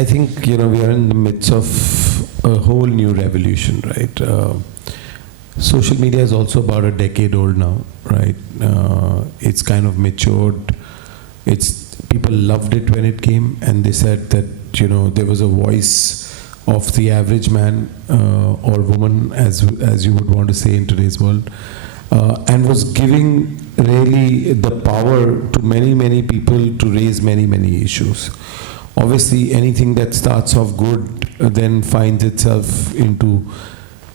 I think, we are in the midst of a whole new revolution, right? Social media is also about a decade old now, right? It's kind of matured. People loved it when it came, and they said that, there was a voice of the average man or woman, as you would want to say in today's world, and was giving really the power to many, many people to raise many, many issues. Obviously, anything that starts off good then finds itself into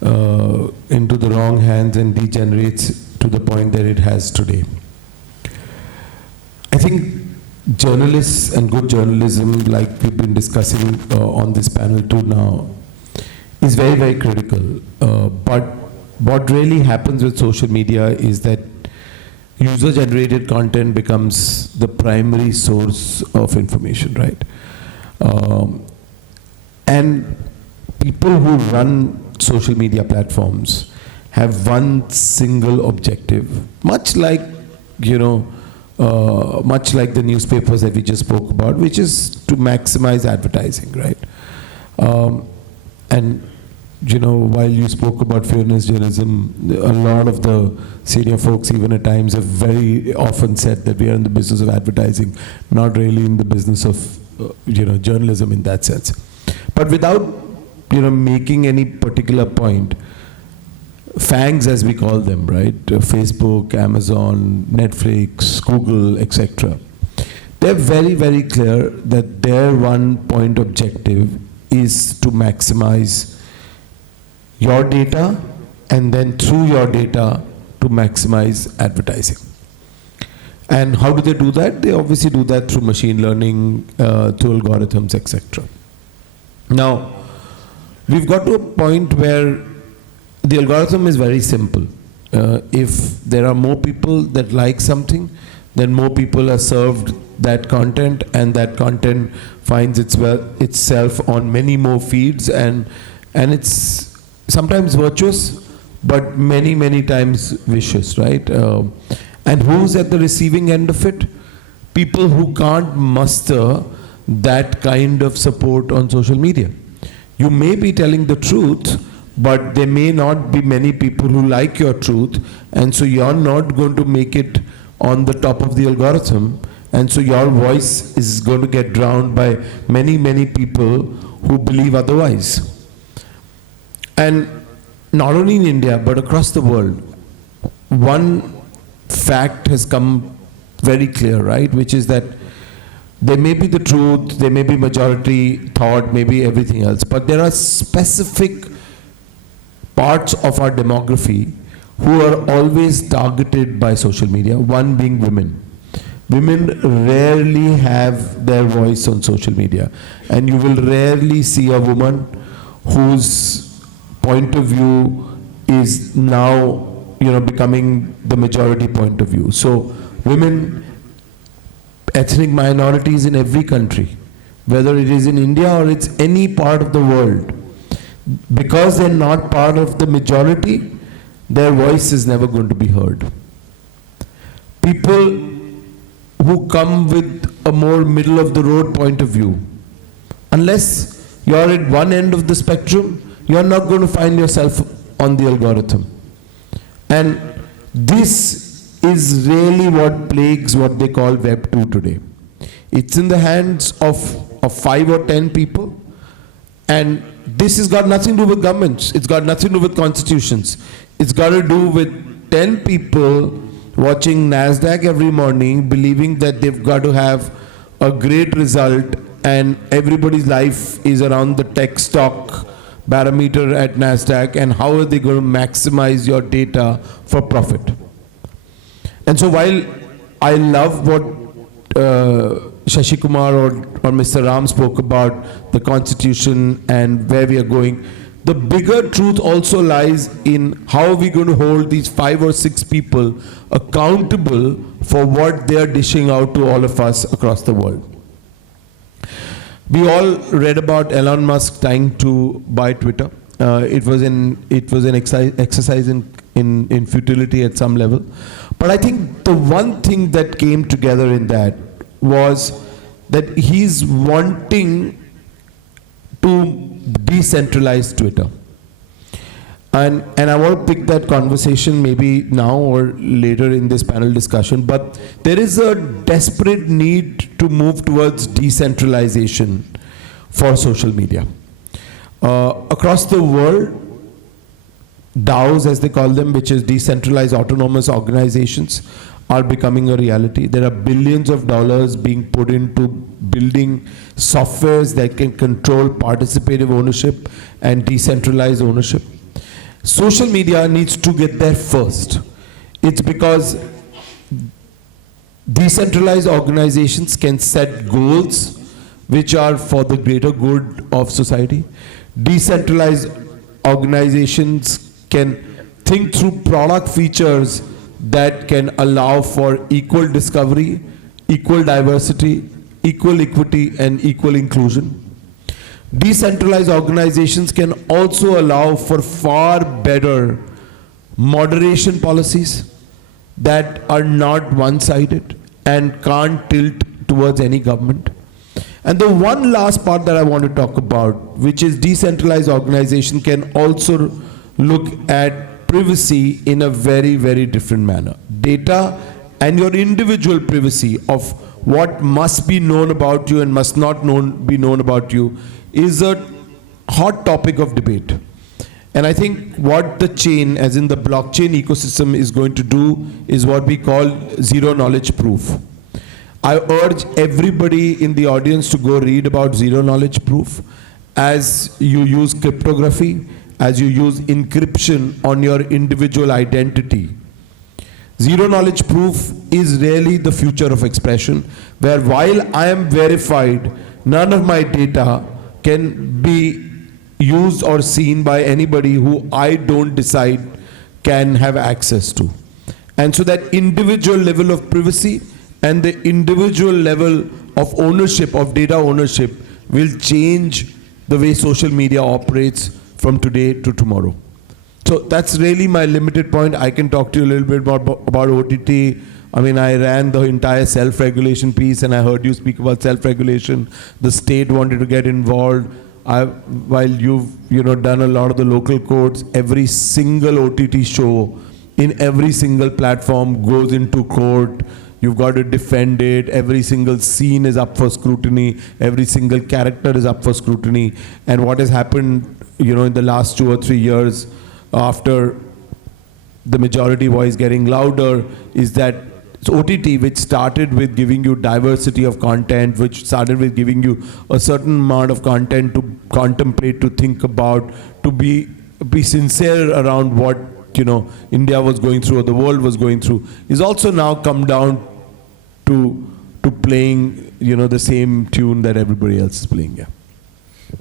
the wrong hands and degenerates to the point that it has today. I think journalists and good journalism, like we've been discussing on this panel too now, is very, very critical. But what really happens with social media is that user-generated content becomes the primary source of information, right? And people who run social media platforms have one single objective, much like the newspapers that we just spoke about, which is to maximize advertising, right? And while you spoke about fairness journalism, a lot of the senior folks, even at times, have very often said that we are in the business of advertising, not really in the business of journalism in that sense. But without making any particular point, FANGs, as we call them, right? Facebook, Amazon, Netflix, Google, etc. They're very, very clear that their one point objective is to maximize your data, and then through your data to maximize advertising. And how do they do that? They obviously do that through machine learning, through algorithms, etc. Now, we've got to a point where the algorithm is very simple. If there are more people that like something, then more people are served that content, and that content finds itself on many more feeds, and it's sometimes virtuous, but many, many times vicious, right? And who's at the receiving end of it? People who can't muster that kind of support on social media. You may be telling the truth, but there may not be many people who like your truth, and so you're not going to make it on the top of the algorithm, and so your voice is going to get drowned by many, many people who believe otherwise. And not only in India, but across the world, one fact has come very clear, right? Which is that there may be the truth, there may be majority thought, maybe everything else, but there are specific parts of our demography who are always targeted by social media, one being women. Women rarely have their voice on social media, and you will rarely see a woman whose point of view is now becoming the majority point of view. So women, ethnic minorities in every country, whether it is in India or it's any part of the world, because they're not part of the majority, their voice is never going to be heard. People who come with a more middle of the road point of view, unless you're at one end of the spectrum, you're not going to find yourself on the algorithm. And this is really what plagues what they call Web 2 today. It's in the hands of 5 or 10 people, and this has got nothing to do with governments. It's got nothing to do with constitutions. It's got to do with 10 people watching NASDAQ every morning, believing that they've got to have a great result, and everybody's life is around the tech stock barometer at NASDAQ, and how are they going to maximize your data for profit. And so while I love what Shashi Kumar or Mr. Ram spoke about the constitution and where we are going, the bigger truth also lies in how are we going to hold these 5 or 6 people accountable for what they are dishing out to all of us across the world. We all read about Elon Musk trying to buy Twitter. It was an exercise in futility at some level. But I think the one thing that came together in that was that he's wanting to decentralize Twitter. And I want to pick that conversation maybe now or later in this panel discussion, but there is a desperate need to move towards decentralization for social media. Across the world, DAOs, as they call them, which is decentralized autonomous organizations, are becoming a reality. There are billions of dollars being put into building softwares that can control participative ownership and decentralized ownership. Social media needs to get there first. It's because decentralized organizations can set goals which are for the greater good of society. Decentralized organizations can think through product features that can allow for equal discovery, equal diversity, equal equity, and equal inclusion. Decentralized organizations can also allow for far better moderation policies that are not one-sided and can't tilt towards any government. And the one last part that I want to talk about, which is decentralized organization can also look at privacy in a very, very different manner. Data and your individual privacy of what must be known about you and must not be known about you is a hot topic of debate. And I think what the chain, as in the blockchain ecosystem, is going to do is what we call zero knowledge proof. I urge everybody in the audience to go read about zero knowledge proof as you use cryptography, as you use encryption on your individual identity. Zero knowledge proof is really the future of expression, where while I am verified, none of my data can be used or seen by anybody who I don't decide can have access to. And so that individual level of privacy and the individual level of ownership, of data ownership, will change the way social media operates from today to tomorrow. So that's really my limited point. I can talk to you a little bit about OTT. I mean, I ran the entire self-regulation piece, and I heard you speak about self-regulation. The state wanted to get involved. While you've done a lot of the local courts, every single OTT show in every single platform goes into court. You've got to defend it. Every single scene is up for scrutiny. Every single character is up for scrutiny. And what has happened, in the last 2 or 3 years, after the majority voice getting louder, is that OTT, which started with giving you diversity of content, which started with giving you a certain amount of content to contemplate, to think about, to be sincere around what India was going through or the world was going through, is also now come down to playing the same tune that everybody else is playing. Yeah.